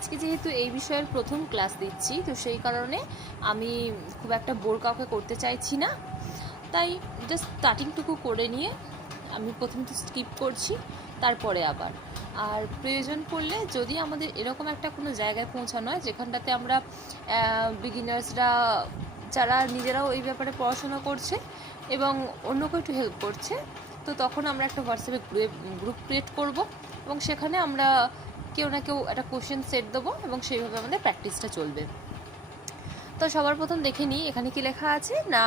আজকে যেহেতু এই বিষয়ের প্রথম ক্লাস দিচ্ছি, তো সেই কারণে আমি খুব একটা বোর কাউকে করতে চাইছি না, তাই জাস্ট স্টার্টিংটুকু করে নিয়ে আমি প্রথমে তো স্কিপ করছি, তারপরে আবার আর প্রয়োজন পড়লে যদি আমাদের এরকম একটা কোনো জায়গায় পৌঁছানো হয় যেখানটাতে আমরা বিগিনার্সরা যারা নিজেরাও এই ব্যাপারে পড়াশোনা করছে এবং অন্যকে একটু হেল্প করছে, তো তখন আমরা একটা হোয়াটসঅ্যাপে গ্রুপ ক্রিয়েট করব এবং সেখানে আমরা কেউ না কেউ একটা কোশ্চেন সেট দেবো এবং সেইভাবে আমাদের প্র্যাকটিসটা চলবে। তো সবার প্রথম দেখে নিই এখানে কি লেখা আছে না,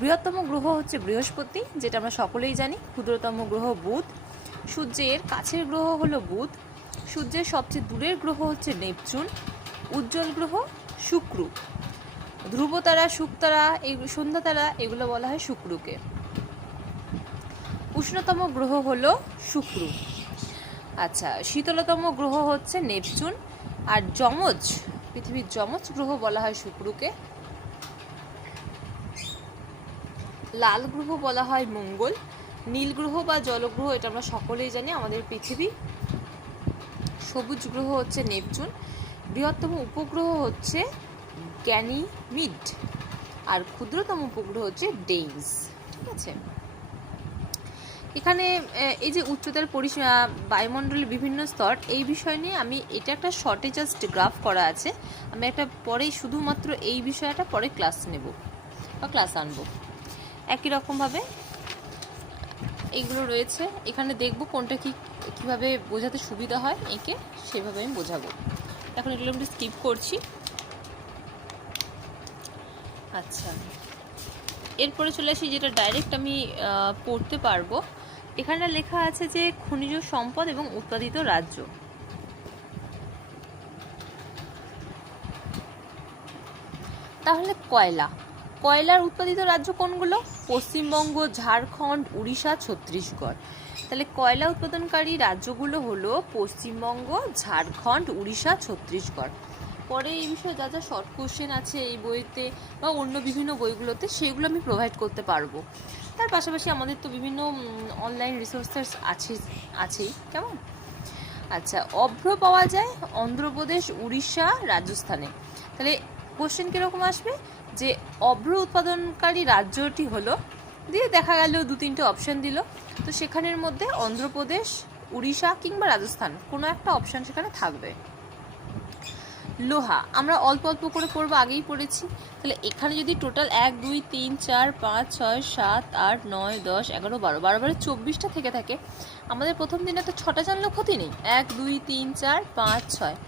বৃহত্তম গ্রহ হচ্ছে বৃহস্পতি, যেটা আমরা সকলেই জানি। ক্ষুদ্রতম গ্রহ বুধ। সূর্যের কাছের গ্রহ হলো বুধ। সূর্যের সবচেয়ে দূরের গ্রহ হচ্ছে নেপচুন। উজ্জ্বল গ্রহ শুক্র। ধ্রুবতারা, শুকতারা, সন্ধ্যা তারা, এগুলো বলা হয় শুক্রকে। উষ্ণতম গ্রহ হলো শুক্র। আচ্ছা, শীতলতম গ্রহ হচ্ছে নেপচুন। আর যমজ, পৃথিবীর যমজ গ্রহ বলা হয় শুক্রকে। লাল গ্রহ বলা হয় মঙ্গল। নীল গ্রহ বা জলগ্রহ, এটা আমরা সকলেই জানি, আমাদের পৃথিবী। সবুজ গ্রহ হচ্ছে নেপচুন। বৃহত্তম উপগ্রহ হচ্ছে গ্যানিমিড। আর ক্ষুদ্রতম উপগ্রহ হচ্ছে ডেইস। ঠিক আছে, এখানে এই যে উচ্চতার পরিসীমা, বায়ুমণ্ডলের বিভিন্ন স্তর, এই বিষয় নিয়ে আমি এটা একটা শর্টে জাস্ট গ্রাফ করা আছে, আমি একটা পরেই শুধুমাত্র এই বিষয়টা পরে ক্লাস নেব বা ক্লাস আনবো। একই রকমভাবে এইগুলো রয়েছে, এখানে দেখব কোনটা কীভাবে বোঝাতে সুবিধা হয় এঁকে, সেভাবে আমি বোঝাবো। এখন এগুলো আমি স্কিপ করছি। আচ্ছা, এরপরে চলে আসি যেটা ডাইরেক্ট আমি পড়তে পারবো। এখানে লেখা আছে যে খনিজ সম্পদ এবং উৎপাদিত রাজ্য। তাহলে কয়লার উৎপাদিত রাজ্য কোনগুলো? পশ্চিমবঙ্গ, ঝাড়খণ্ড, উড়িষ্যা, ছত্তিশগড়। তাহলে কয়লা উৎপাদনকারী রাজ্যগুলো হলো পশ্চিমবঙ্গ, ঝাড়খণ্ড, উড়িষ্যা, ছত্তিশগড়। পরে এই বিষয়ে যা যা শর্ট কোশ্চেন আছে এই বইতে বা অন্য বিভিন্ন বইগুলোতে, সেগুলো আমি প্রোভাইড করতে পারবো। তার পাশাপাশি আমাদের তো বিভিন্ন অনলাইন রিসোর্সেস আছেই, কেমন? আচ্ছা, অভ্র পাওয়া যায় অন্ধ্রপ্রদেশ, উড়িষ্যা, রাজস্থানে। তাহলে কোশ্চেন কীরকম আসবে যে অভ্র উৎপাদনকারী রাজ্যটি হলো, দিয়ে দেখা গেল 2-3টে অপশান দিল, তো সেখানের মধ্যে অন্ধ্রপ্রদেশ, উড়িষ্যা কিংবা রাজস্থান কোনো একটা অপশান সেখানে থাকবে। লোহা আমরা অল্প অল্প করে পড়বো, আগেই পড়েছি। তাহলে এখানে যদি টোটাল 1, 2, 3, 4, 5, 6, 7, 8, 9, 10, 11, 12, 12 24টা থেকে থাকে, আমাদের প্রথম দিনে তো 6টা জানলেও ক্ষতি নেই। 1, 2, 3, 4, 5, 6